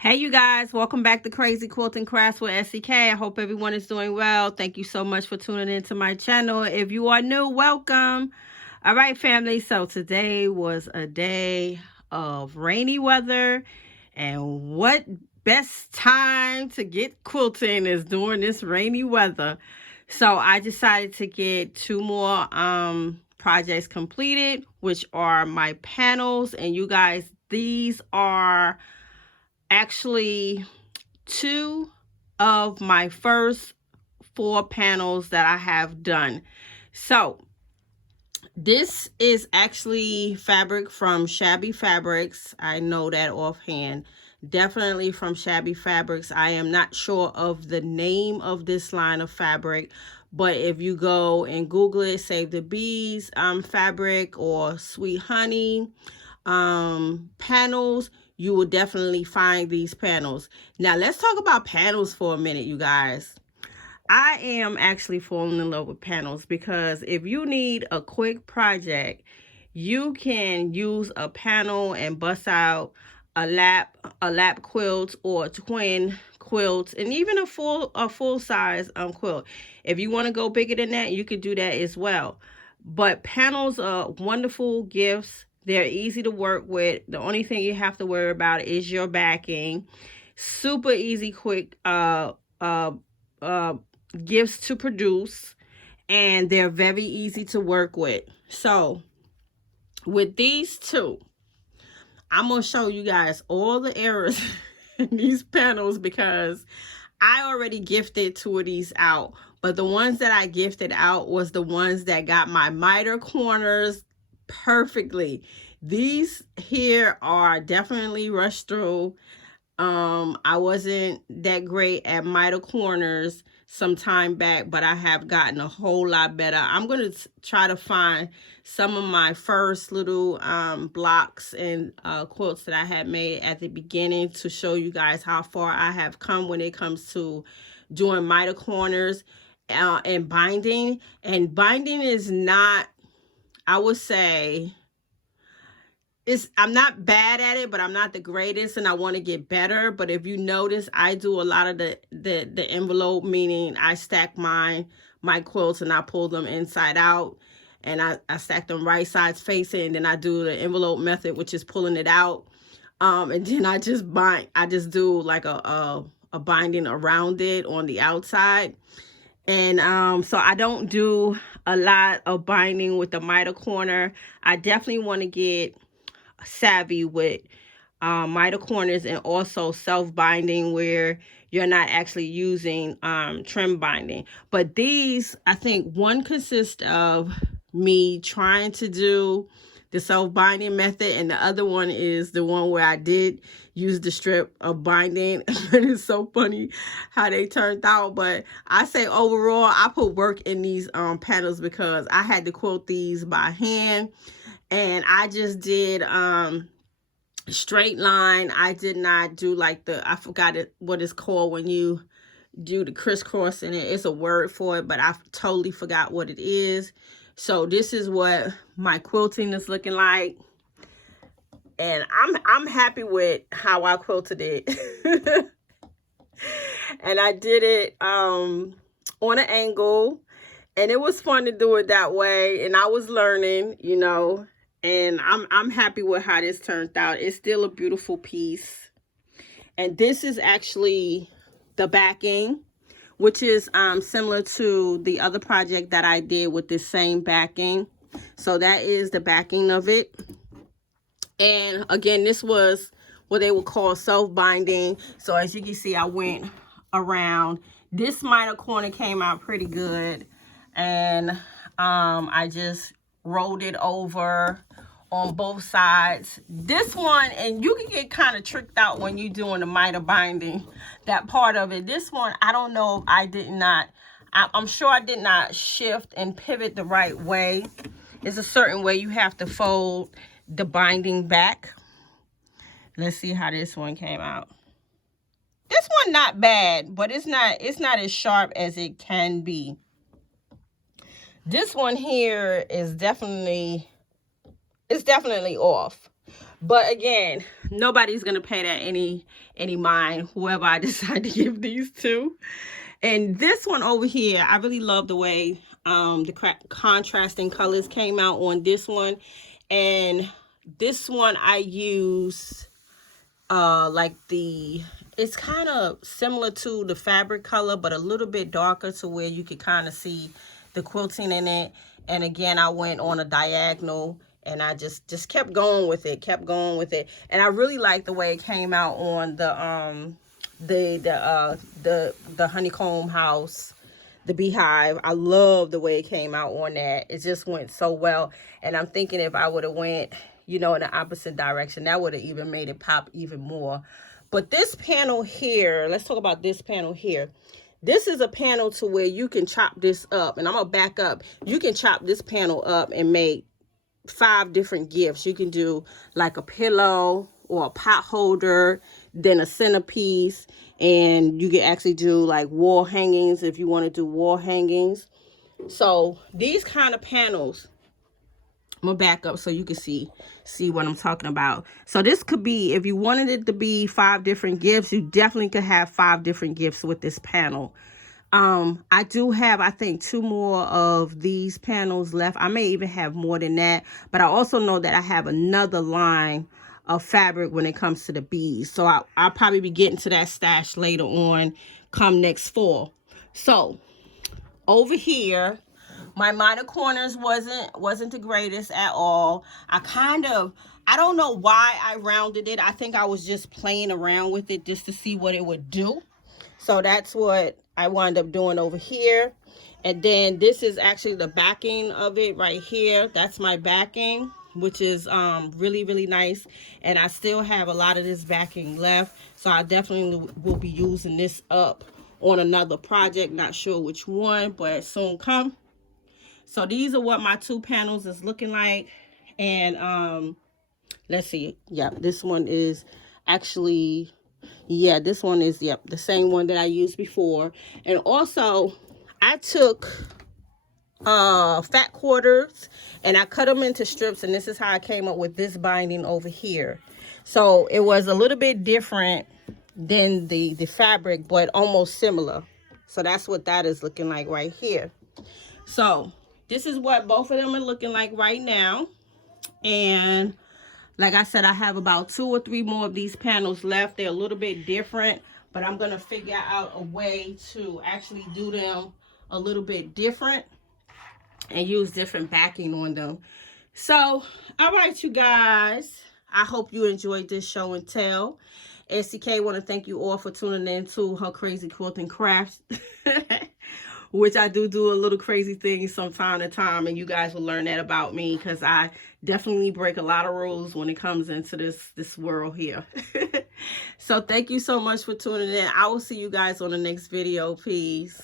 Hey you guys, welcome back to Crazy Quilting Crafts with SEK. I hope everyone is doing well. Thank you so much for tuning into my channel. If you are new, welcome. All right, family, so today was a day of rainy weather, and what best time to get quilting is during this rainy weather. So I decided to get two more projects completed, which are my panels. And you guys, these are actually two of my first 4 panels that I have done. So this is actually fabric from Shabby Fabrics. I know that offhand. Definitely from Shabby Fabrics. I am not sure of the name of this line of fabric, but if you go and Google it, Save the Bees fabric or Sweet Honey panels, you will definitely find these panels. Now let's talk about panels for a minute, you guys. I am actually falling in love with panels because if you need a quick project, you can use a panel and bust out a lap quilt or twin quilts, and even a full size quilt. If you want to go bigger than that, you could do that as well. But panels are wonderful gifts. They're easy to work with. The only thing you have to worry about is your backing. Super easy, quick gifts to produce, and they're very easy to work with. So with these two, I'm gonna show you guys all the errors in these panels because I already gifted 2 of these out, but the ones that I gifted out was the ones that got my miter corners perfectly. These here are definitely rushed through. I wasn't that great at miter corners some time back, but I have gotten a whole lot better. I'm going to try to find some of my first little blocks and quilts that I had made at the beginning to show you guys how far I have come when it comes to doing miter corners and binding. And binding is not, I would say, I'm not bad at it, but I'm not the greatest, and I want to get better. But if you notice, I do a lot of the envelope, meaning I stack my quilts and I pull them inside out, and I stack them right sides facing, and then I do the envelope method, which is pulling it out. And then I just bind. I just do like a binding around it on the outside. And so I don't do a lot of binding with the miter corner. I definitely want to get savvy with miter corners and also self-binding where you're not actually using trim binding. But these, I think one consists of me trying to do the self-binding method, and the other one is the one where I did use the strip of binding. And it's so funny how they turned out, but I say overall I put work in these panels because I had to quilt these by hand, and I just did straight line. I did not do like I forgot what it's called when you do the crisscross in it. It's a word for it, but I totally forgot what it is. So this is what my quilting is looking like, and I'm happy with how I quilted it. And I did it on an angle, and it was fun to do it that way, and I was learning, you know, and I'm happy with how this turned out. It's still a beautiful piece. And this is actually the backing, which is similar to the other project that I did with this same backing. So that is the backing of it. And again, this was what they would call self-binding. So as you can see, I went around. This miter corner came out pretty good, and I just rolled it over on both sides. This one, and you can get kind of tricked out when you're doing the miter binding, that part of it. This one, I don't know if I'm sure I did not shift and pivot the right way. It's a certain way you have to fold the binding back. Let's see how this one came out. This one not bad, but it's not as sharp as it can be. This one here is definitely off. But again, nobody's gonna pay that any mind, whoever I decide to give these to. And this one over here, I really love the way the contrasting colors came out on this one. And this one I use like it's kind of similar to the fabric color, but a little bit darker, to where you could kind of see the quilting in it. And again, I went on a diagonal, and I just kept going with it, and I really like the way it came out on the honeycomb house, the beehive. I love the way it came out on that. It just went so well. And I'm thinking if I would have went, you know, in the opposite direction, that would have even made it pop even more. But this panel here, let's talk about this panel here. This is a panel to where you can chop this up, and I'm gonna back up. You can chop this panel up and make 5 different gifts. You can do like a pillow or a pot holder, then a centerpiece, and you can actually do like wall hangings if you want to do wall hangings. So these kind of panels, I'm gonna back up so you can see what I'm talking about. So this could be, if you wanted it to be 5 different gifts, you definitely could have 5 different gifts with this panel. I do have, I think, 2 more of these panels left. I may even have more than that, but I also know that I have another line of fabric when it comes to the beads. So I'll probably be getting to that stash later on come next fall. So over here, my minor corners wasn't the greatest at all. I don't know why I rounded it. I think I was just playing around with it just to see what it would do. So that's what I wound up doing over here. And then this is actually the backing of it right here. That's my backing, which is really, really nice. And I still have a lot of this backing left. So I definitely will be using this up on another project. Not sure which one, but soon come. So these are what my 2 panels is looking like. And let's see. Yeah, this one is actually... yeah, this one is, yep, the same one that I used before. And also, I took fat quarters and I cut them into strips, and this is how I came up with this binding over here. So it was a little bit different than the fabric, but almost similar. So that's what that is looking like right here. So this is what both of them are looking like right now. And like I said, I have about 2 or 3 more of these panels left. They're a little bit different, but I'm going to figure out a way to actually do them a little bit different and use different backing on them. So, all right, you guys. I hope you enjoyed this show and tell. SCK want to thank you all for tuning in to her crazy quilting crafts. Which I do a little crazy things from time to time, and you guys will learn that about me, because I definitely break a lot of rules when it comes into this world here. So thank you so much for tuning in. I will see you guys on the next video. Peace.